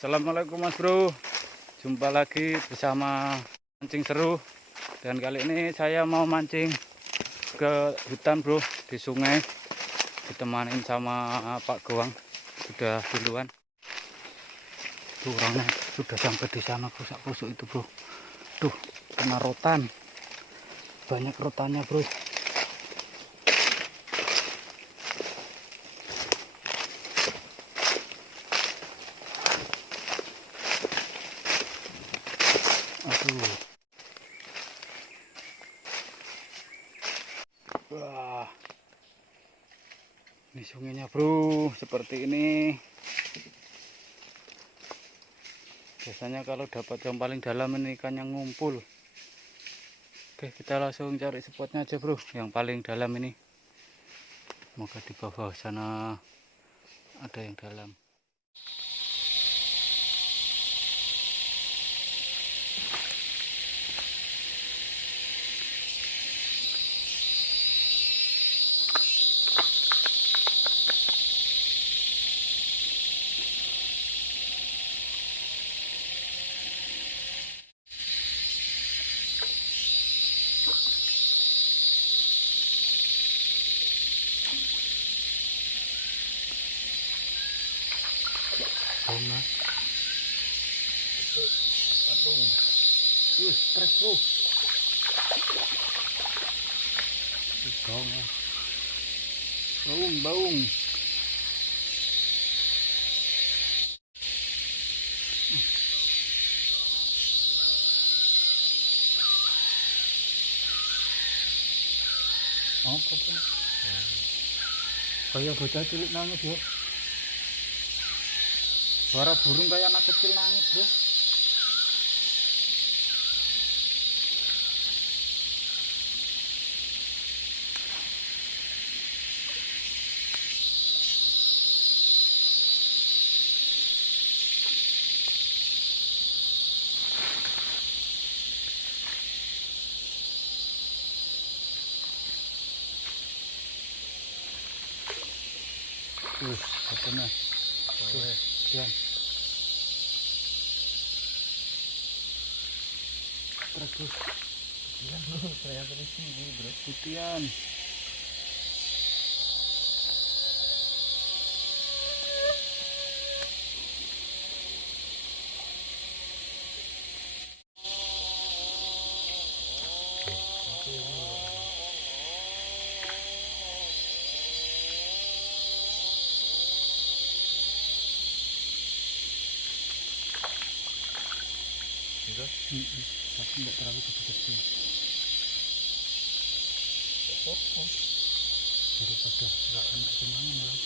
Assalamualaikum Mas Bro, jumpa lagi bersama mancing seru. Dan kali ini saya mau mancing ke hutan bro, di sungai, ditemanin sama Pak Gowang. Sudah duluan tuh, orangnya sudah sampai di sana, rusak-rusuk itu bro. Tuh, kena rotan, banyak rotannya bro. Aduh. Wah. Ini sungainya bro, seperti ini. Biasanya kalau dapat yang paling dalam ini ikannya ngumpul. Oke, kita langsung cari spotnya aja bro, yang paling dalam ini. Semoga di bawah sana ada yang dalam. Mas. Patung. Stress bro. Baung. Apa sih? Kayak bocah cilik nangis ya. Suara burung kayak anak kecil nangis bro. Katanya. Sekian. Terus. Sekian bro, saya terus ini bro. Sekian. Tapi tidak terlalu gede-gede. Daripada nggak enak semuanya malah.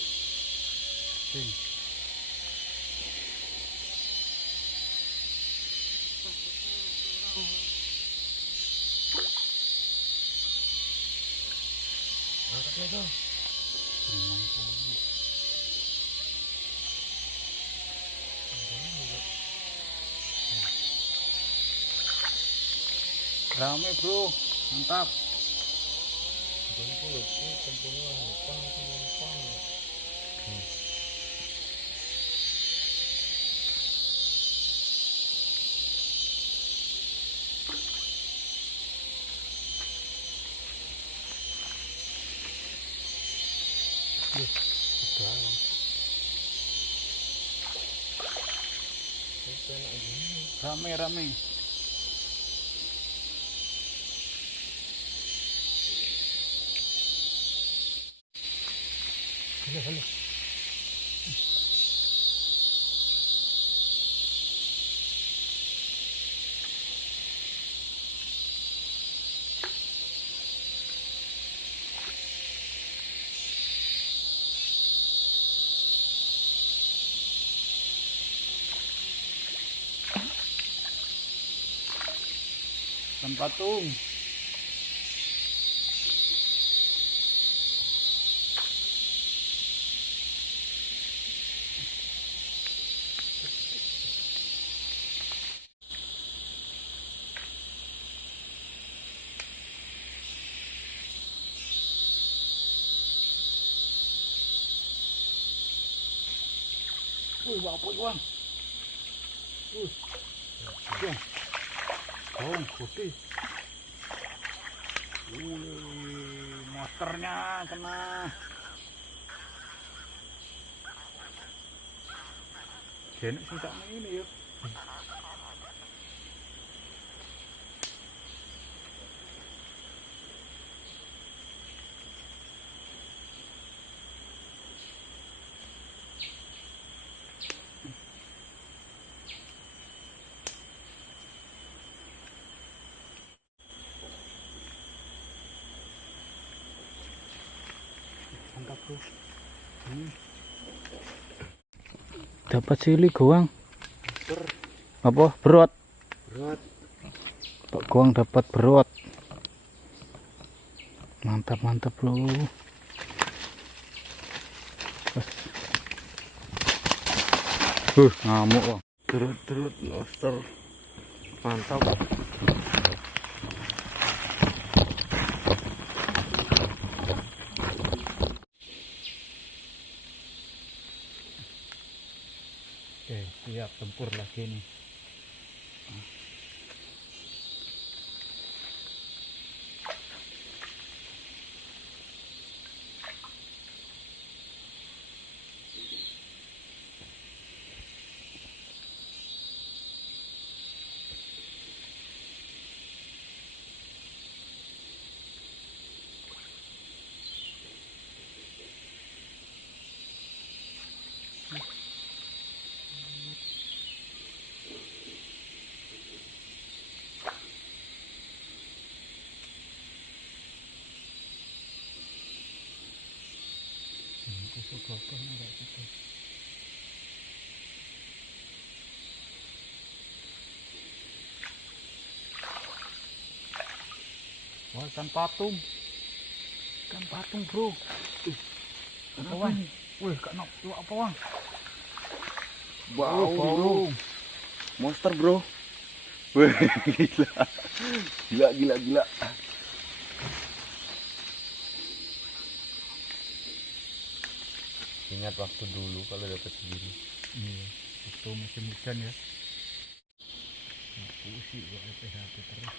Rame bro, mantap. Rame. Halo. Patung. Apa Bang? Oh, putih. Monsternya kena. Jenek sing sak ini yuk. Mantap bro. Dapat sili goang. Apa berot? Berat. Pak goang dapat berot. Mantap mantap bro. Ngamuk kok. Terut monster. Mantap. Oke, siap tempur lagi nih. Wah, ikan patung. Ikan patung, bro. Apa, Wang? Wih, kak nok, apa, Wang? Bau, bau. bro. Monster, bro. Wih, gila. Ingat waktu dulu kalau dapat segini. Iya, itu musim hujan ya. Pusing gua PHP terus.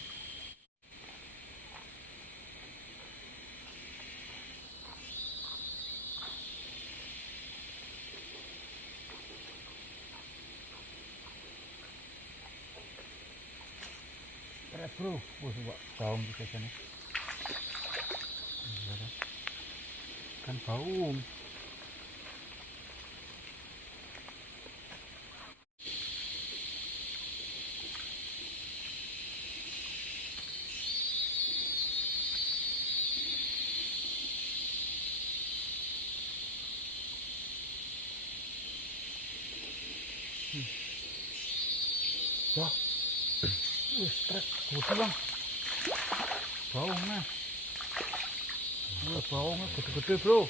Stres bro, coba baung di sana. Kan baung. Wah, strek, gede bang. Baungnya, baungnya gede-gede bro.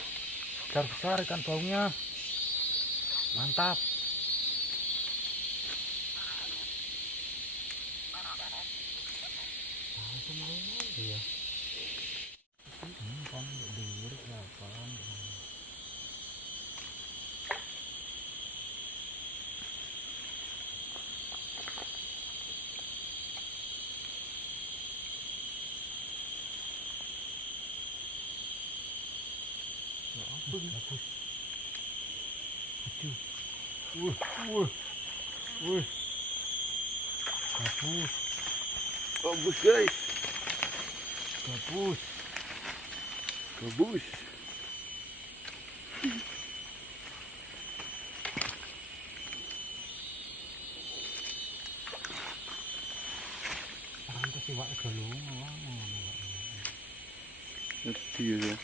Besar ikan baungnya. Mantap. Iya. Kan dulu berapa? Bagus. Wih. Gabus, guys. Gabus. Pantes sih wak galung ngono. Ngerti ya.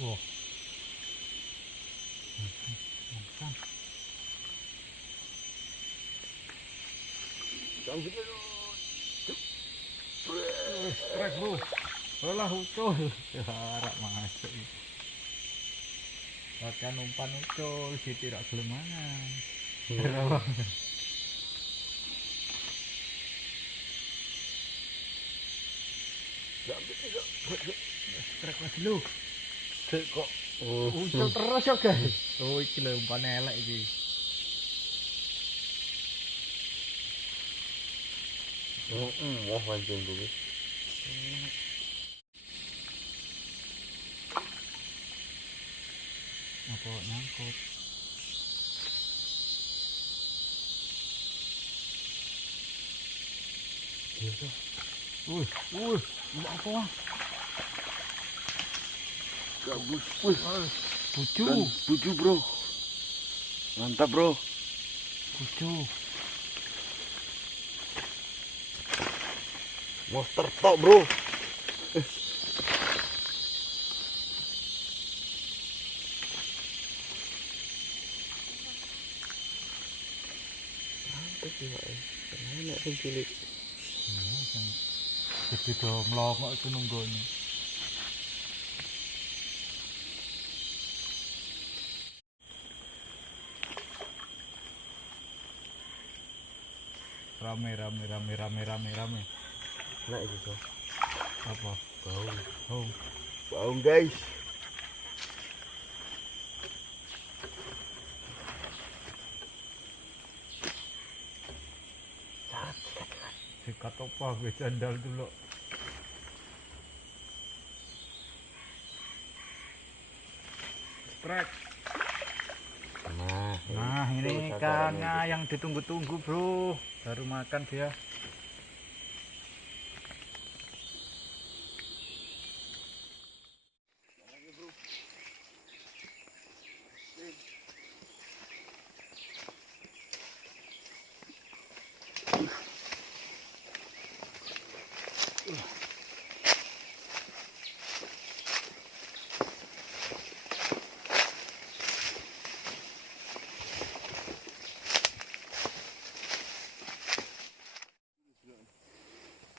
Wah. Strike bro. Olah ucul. Harap masuk. Latihan umpan ucul, si tidak gelem mangan. Strike lagi lu. Kok. Ucul terus ya guys. Oh iki lho umpan elek iki. Wah mancing gue. Apa nyangkut? Apa? Gabus. Bucu. Buju bro. Mantap bro. Bucu. Monster tok bro. Mantap sih pak. Enak sih cilik. Jadi do melongok itu nunggone. Rame. Enak itu bro. Apa? Bau. Bau guys. Sikat apa gue sandal dulu. Strike. Nah ini ikannya yang ditunggu-tunggu bro. Baru makan dia.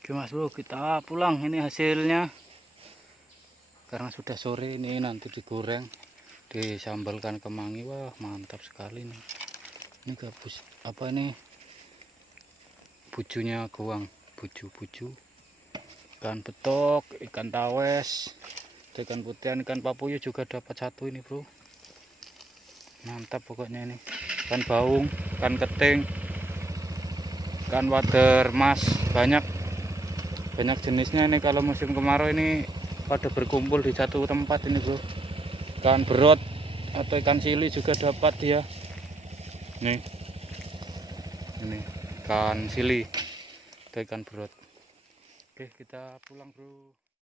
Oke mas bro, kita pulang. Ini hasilnya. Karena sudah sore, ini nanti digoreng, disambalkan kemangi. Wah mantap sekali nih. Ini gabus apa ini? Bujunya goang, buju. Ikan betok, ikan tawes, ikan putihan, ikan papuyu juga dapat satu ini bro. Mantap pokoknya ini. Ikan baung, ikan keting, ikan wader mas, banyak jenisnya ini. Kalau musim kemarau ini pada berkumpul di satu tempat ini bro. Ikan berot atau ikan sili juga dapat dia. Nih, ini ikan sili atau ikan berot. Oke, kita pulang bro.